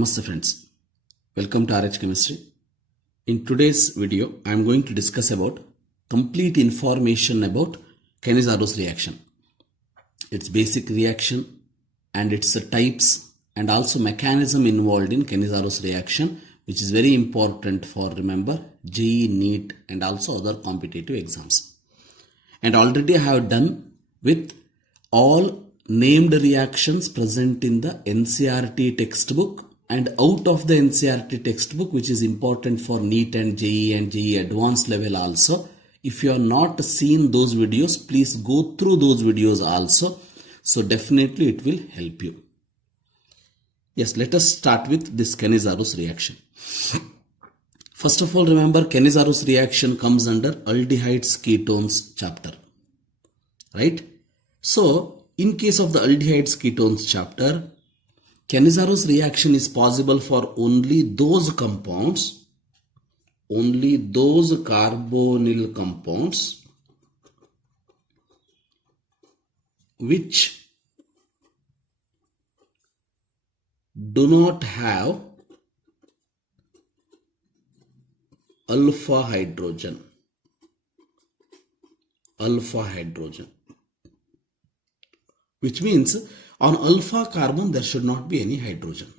Namaste friends, welcome to RHchemistry. In today's video, I am going to discuss about complete information about Cannizzaro's reaction, its basic reaction and its types and also mechanism involved in Cannizzaro's reaction, which is very important for remember JEE, NEET and also other competitive exams. And already I have done with all named reactions present in the NCERT textbook and out of the NCERT textbook, which is important for NEET and JEE advanced level also. If you have not seen those videos, please go through those videos also. So definitely it will help you. Yes, let us start with this Cannizzaro's reaction. First of all, remember Cannizzaro's reaction comes under aldehydes ketones chapter, right? So in case of the aldehydes ketones chapter, Cannizzaro's reaction is possible for only those compounds, only those carbonyl compounds which do not have alpha hydrogen, which means on alpha carbon there should not be any hydrogen.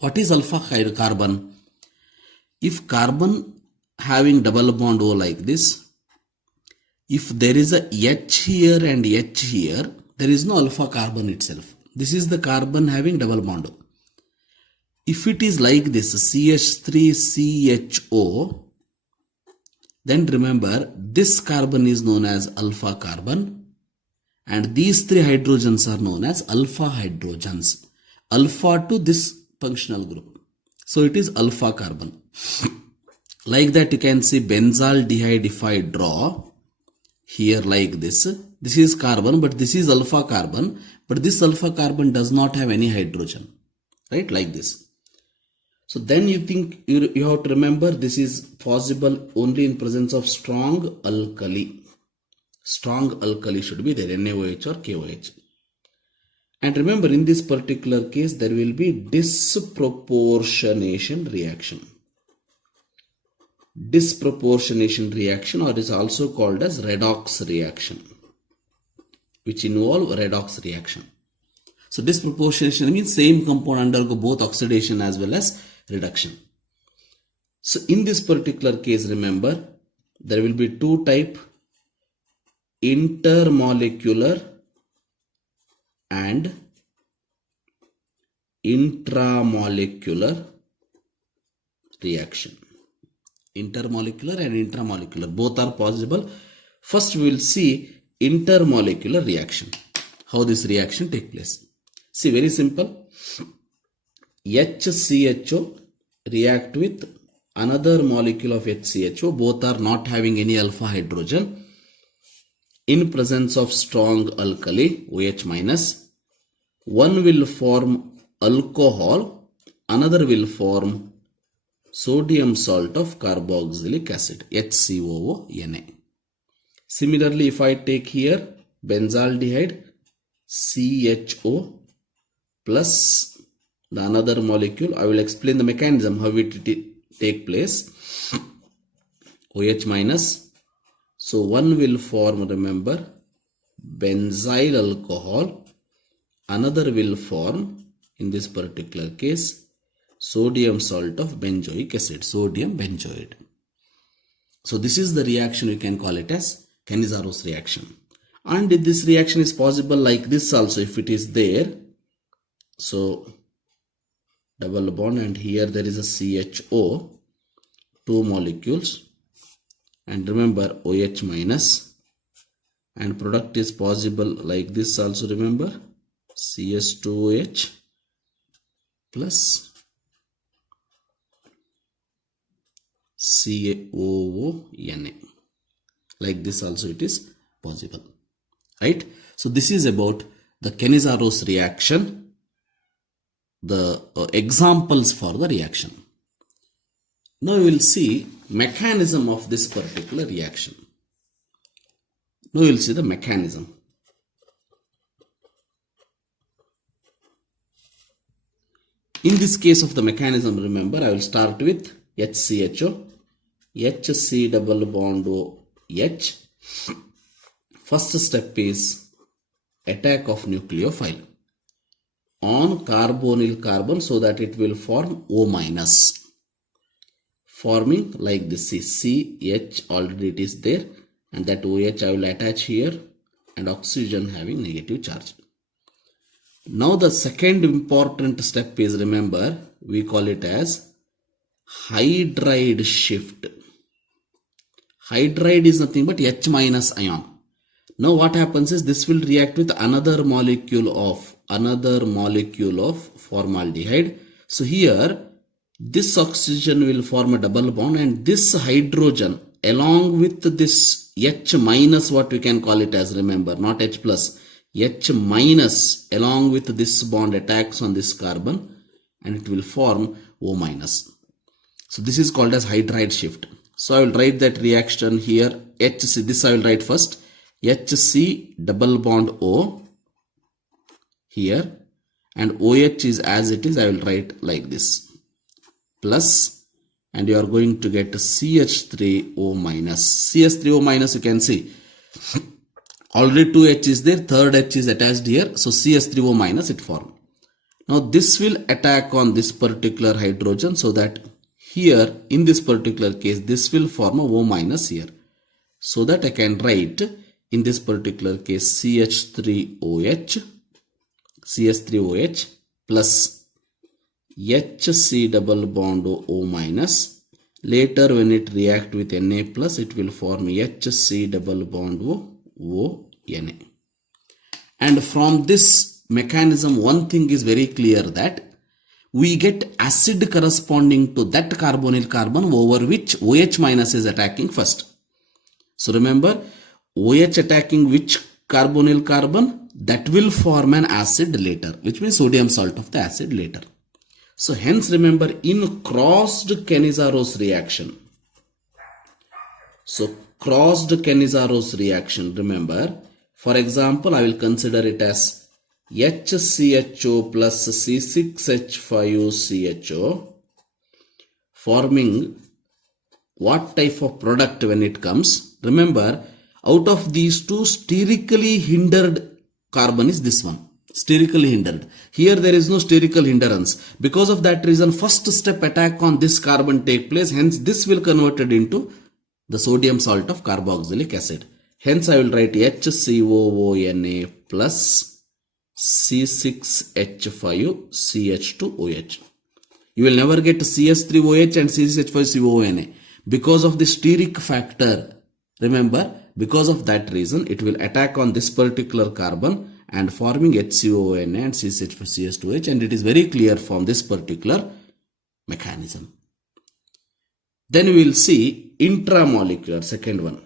What is alpha carbon? If carbon having double bond O like this, if there is a H here and H here, there is no alpha carbon itself. This is the carbon having double bond O. If it is like this CH3CHO, then remember this carbon is known as alpha carbon and these three hydrogens are known as alpha hydrogens, alpha to this functional group. So it is alpha carbon. Like that you can see benzaldehyde. If I draw here like this, this is carbon but this is alpha carbon, but this alpha carbon does not have any hydrogen, right? Like this. So then you think you have to remember this is possible only in presence of strong alkali. Strong alkali should be there, NaOH or KOH. And remember in this particular case there will be disproportionation reaction. Disproportionation reaction, or is also called as redox reaction, which involve redox reaction. So disproportionation means same compound undergo both oxidation as well as reduction. So in this particular case, remember there will be two types, intermolecular and intramolecular reaction. Intermolecular and intramolecular, both are possible. First we will see intermolecular reaction, how this reaction take place. See, very simple. HCHO react with another molecule of HCHO, both are not having any alpha hydrogen. In presence of strong alkali, OH minus, one will form alcohol, another will form sodium salt of carboxylic acid, HCOO-Na. Similarly, if I take here benzaldehyde, CHO plus the another molecule, I will explain the mechanism, how it take place, OH minus. So one will form, remember, benzyl alcohol, another will form, in this particular case, sodium salt of benzoic acid, sodium benzoate. So this is the reaction, you can call it as Cannizzaro's reaction. And this reaction is possible like this also if it is there. So double bond and here there is a CHO, two molecules. And remember OH minus, and product is possible like this also, remember CS2OH plus CaOO-Na. Like this also it is possible, right? So this is about the Cannizzaro's reaction, the examples for the reaction. Now we will see mechanism of this particular reaction. Now we will see the mechanism. In this case of the mechanism, remember, I will start with HCHO, HC double bond OH. First step is attack of nucleophile on carbonyl carbon so that it will form O minus, forming like this. CH already it is there, and that OH I will attach here, and oxygen having negative charge. Now the second important step is, remember, we call it as hydride shift. Hydride is nothing but H minus ion. Now what happens is this will react with another molecule of formaldehyde. So here this oxygen will form a double bond, and this hydrogen along with this H minus, what we can call it as, remember, not H plus, H minus along with this bond attacks on this carbon and it will form O minus. So this is called as hydride shift. So I will write that reaction here. HC, this I will write first. HC double bond O here, and OH is as it is, I will write like this, plus, and you are going to get CH3O minus. CH3O minus, you can see already 2 H is there, third H is attached here, so CH3O minus it formed. Now this will attack on this particular hydrogen, so that here in this particular case this will form a O minus here, so that I can write in this particular case CH3OH plus HC double bond O minus. Later when it react with Na plus, it will form HC double bond O Na. And from this mechanism, one thing is very clear, that we get acid corresponding to that carbonyl carbon over which OH minus is attacking first. So remember, OH attacking which carbonyl carbon, that will form an acid later, which means sodium salt of the acid later. So hence remember, in crossed Cannizzaro's reaction, so crossed Cannizzaro's reaction, remember, for example, I will consider it as HCHO plus C6H5CHO forming what type of product when it comes? Remember, out of these two, sterically hindered carbon is this one, sterically hindered. Here there is no sterical hindrance. Because of that reason, first step attack on this carbon take place. Hence this will converted into the sodium salt of carboxylic acid. Hence I will write HCOONA plus C6H5CH2OH. You will never get CS3OH and C6H5COONA because of the steric factor. Remember, because of that reason, it will attack on this particular carbon and forming HCOONA and CH2OH, and it is very clear from this particular mechanism. Then we will see intramolecular, second one.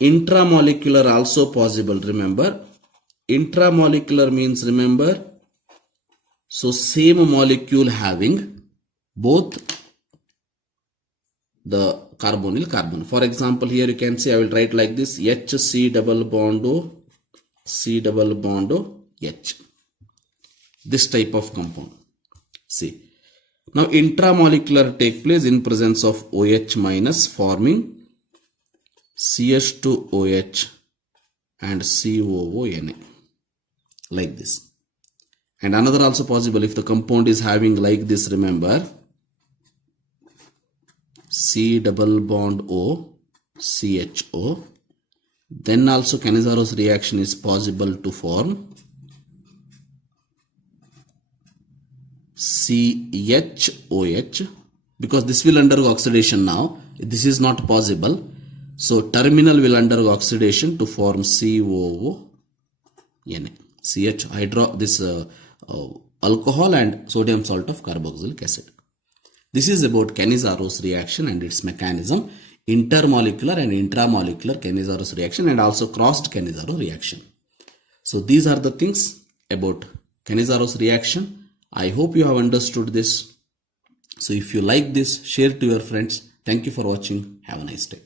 Intramolecular also possible, remember. Intramolecular means, remember, so same molecule having both the carbonyl carbon. For example, here you can see, I will write like this, HC double bond O, C double bond O, H. This type of compound. See. Now intramolecular take place in presence of OH minus forming CH2OH and COONA. Like this. And another also possible, if the compound is having like this, remember, C double bond O, CHO. Then also Cannizzaro's reaction is possible to form CHOH, because this will undergo oxidation now. This is not possible. So terminal will undergo oxidation to form COONA. CH alcohol and sodium salt of carboxylic acid. This is about Cannizzaro's reaction and its mechanism, intermolecular and intramolecular Cannizzaro's reaction, and also crossed Cannizzaro reaction. So these are the things about Cannizzaro's reaction. I hope you have understood this. So if you like this, share to your friends. Thank you for watching. Have a nice day.